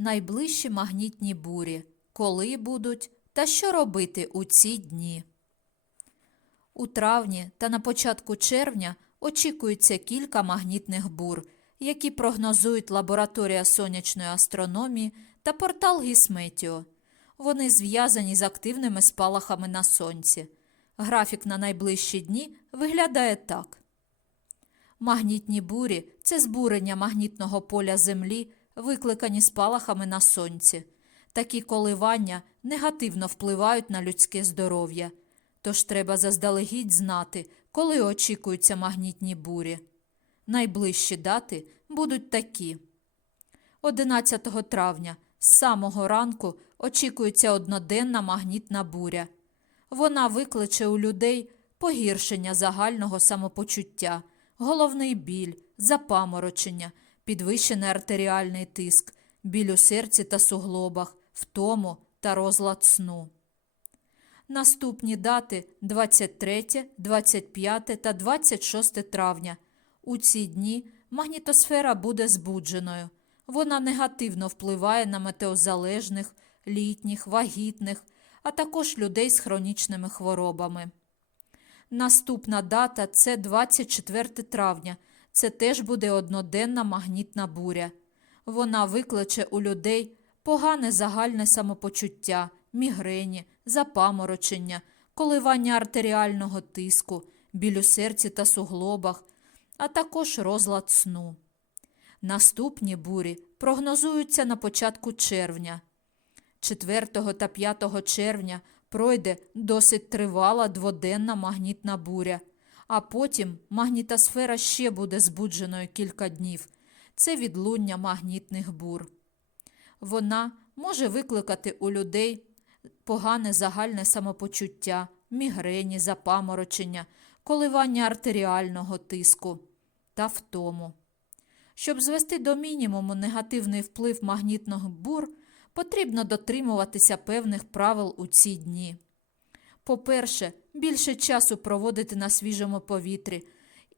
Найближчі магнітні бурі. Коли будуть та що робити у ці дні? У травні та на початку червня очікується кілька магнітних бур, які прогнозують лабораторія сонячної астрономії та портал Гісметіо. Вони зв'язані з активними спалахами на сонці. Графік на найближчі дні виглядає так. Магнітні бурі це збурення магнітного поля Землі, викликані спалахами на сонці. Такі коливання негативно впливають на людське здоров'я. Тож треба заздалегідь знати, коли очікуються магнітні бурі. Найближчі дати будуть такі. 11 травня з самого ранку очікується одноденна магнітна буря. Вона викличе у людей погіршення загального самопочуття, головний біль, запаморочення, підвищений артеріальний тиск, біль у серці та суглобах, втому та розлад сну. Наступні дати 23, 25 та 26 травня. У ці дні магнітосфера буде збудженою. Вона негативно впливає на метеозалежних, літніх, вагітних, а також людей з хронічними хворобами. Наступна дата це 24 травня. Це теж буде одноденна магнітна буря. Вона викличе у людей погане загальне самопочуття, мігрені, запаморочення, коливання артеріального тиску, біль у серці та суглобах, а також розлад сну. Наступні бурі прогнозуються на початку червня. 4 та 5 червня пройде досить тривала дводенна магнітна буря, а потім магнітосфера ще буде збудженою кілька днів. Це відлуння магнітних бур. Вона може викликати у людей погане загальне самопочуття, мігрені, запаморочення, коливання артеріального тиску та втому. Щоб звести до мінімуму негативний вплив магнітних бур, потрібно дотримуватися певних правил у ці дні. По-перше, більше часу проводити на свіжому повітрі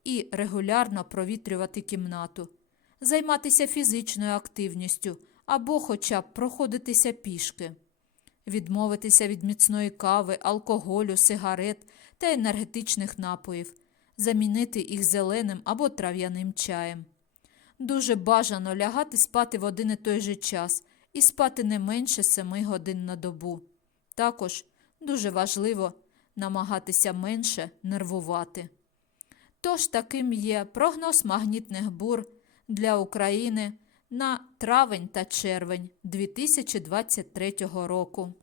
і регулярно провітрювати кімнату, займатися фізичною активністю або хоча б проходитися пішки, відмовитися від міцної кави, алкоголю, сигарет та енергетичних напоїв, замінити їх зеленим або трав'яним чаєм. Дуже бажано лягати спати в один і той же час і спати не менше 7 годин на добу. Також дуже важливо намагатися менше нервувати. Тож таким є прогноз магнітних бур для України на травень та червень 2023 року.